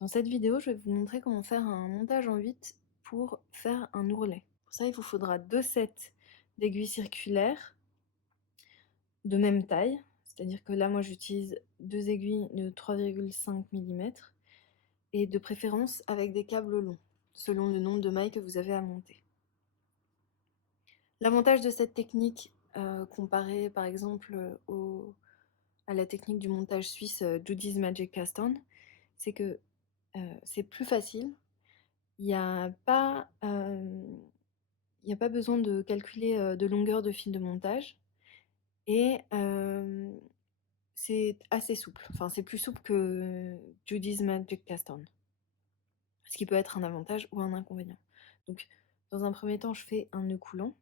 Dans cette vidéo, je vais vous montrer comment faire un montage en 8 pour faire un ourlet. Pour ça, il vous faudra 2 sets d'aiguilles circulaires de même taille, c'est-à-dire que là, moi, j'utilise 2 aiguilles de 3,5 mm et de préférence avec des câbles longs, selon le nombre de mailles que vous avez à monter. L'avantage de cette technique, comparé par exemple à la technique du montage suisse Judy's Magic Cast-On, c'est que c'est plus facile. Il n'y a pas besoin de calculer de longueur de fil de montage et c'est assez souple. Enfin, c'est plus souple que Judy's Magic Cast-On, ce qui peut être un avantage ou un inconvénient. Donc, dans un premier temps, je fais un nœud coulant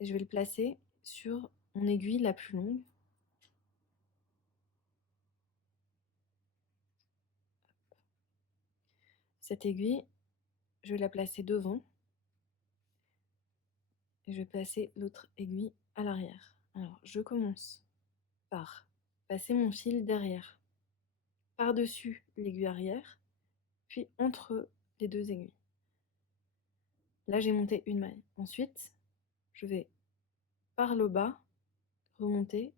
et je vais le placer sur mon aiguille la plus longue. Cette aiguille, je vais la placer devant et je vais placer l'autre aiguille à l'arrière. Alors, je commence par passer mon fil derrière, par-dessus l'aiguille arrière, puis entre les 2 aiguilles. Là, j'ai monté une maille. Ensuite, je vais par le bas remonter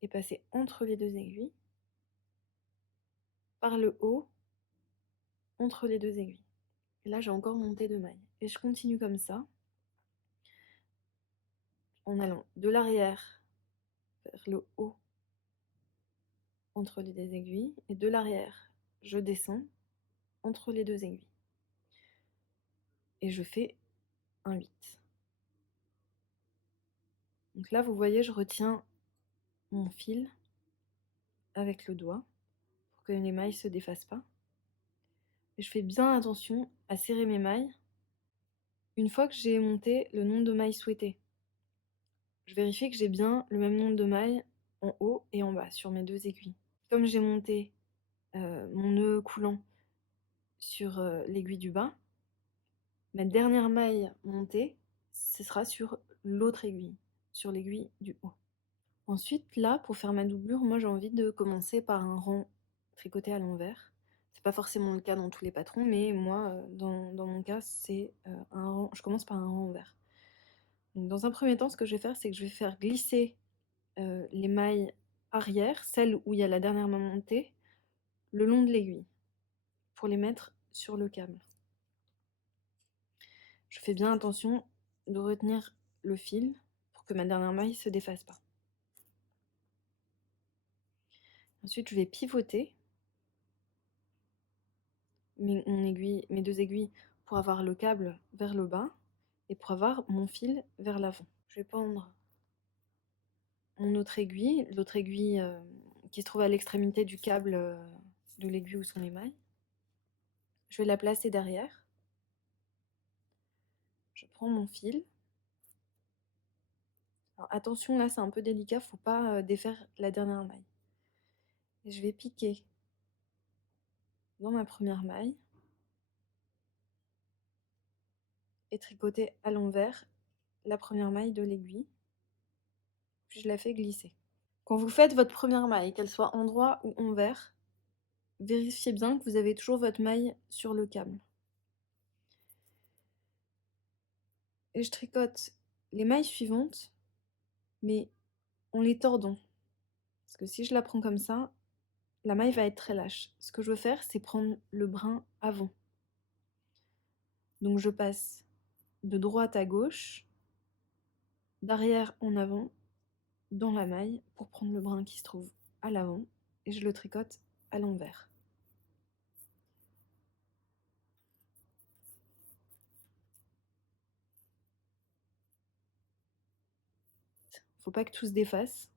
et passer entre les 2 aiguilles, par le haut, entre les 2 aiguilles. Et là, j'ai encore monté 2 mailles. Et je continue comme ça, en allant de l'arrière vers le haut, entre les 2 aiguilles, et de l'arrière, je descends entre les 2 aiguilles. Et je fais un 8. Donc là, vous voyez, je retiens mon fil avec le doigt pour que les mailles ne se défassent pas. Et je fais bien attention à serrer mes mailles une fois que j'ai monté le nombre de mailles souhaité. Je vérifie que j'ai bien le même nombre de mailles en haut et en bas sur mes 2 aiguilles. Comme j'ai monté mon nœud coulant sur l'aiguille du bas, ma dernière maille montée, ce sera sur l'autre aiguille, sur l'aiguille du haut. Ensuite, là, pour faire ma doublure, moi j'ai envie de commencer par un rang tricoté à l'envers. C'est pas forcément le cas dans tous les patrons, mais moi, dans mon cas, c'est un rang. Je commence par un rang envers. Donc, dans un premier temps, ce que je vais faire, c'est que je vais faire glisser les mailles arrière, celles où il y a la dernière main montée, le long de l'aiguille, pour les mettre sur le câble. Je fais bien attention de retenir le fil pour que ma dernière maille ne se défasse pas. Ensuite, je vais pivoter mes 2 aiguilles pour avoir le câble vers le bas et pour avoir mon fil vers l'avant. Je vais prendre mon autre aiguille, l'autre aiguille qui se trouve à l'extrémité du câble de l'aiguille où sont les mailles. Je vais la placer derrière. Je prends mon fil. Alors attention, là c'est un peu délicat, faut pas défaire la dernière maille. Et je vais piquer dans ma première maille et tricoter à l'envers la première maille de l'aiguille, puis je la fais glisser. Quand vous faites votre première maille, qu'elle soit endroit ou envers, vérifiez bien que vous avez toujours votre maille sur le câble. Et je tricote les mailles suivantes, mais en les tordant. Parce que si je la prends comme ça, la maille va être très lâche. Ce que je veux faire, c'est prendre le brin avant. Donc je passe de droite à gauche, d'arrière en avant, dans la maille, pour prendre le brin qui se trouve à l'avant, et je le tricote à l'envers. Faut pas que tout se défasse,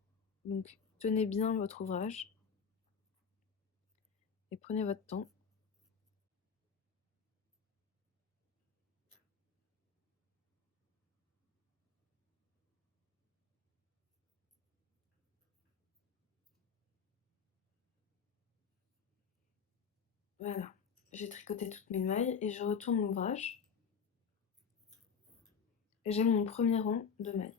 donc tenez bien votre ouvrage et prenez votre temps. Voilà, j'ai tricoté toutes mes mailles et je retourne l'ouvrage et j'ai mon premier rang de mailles.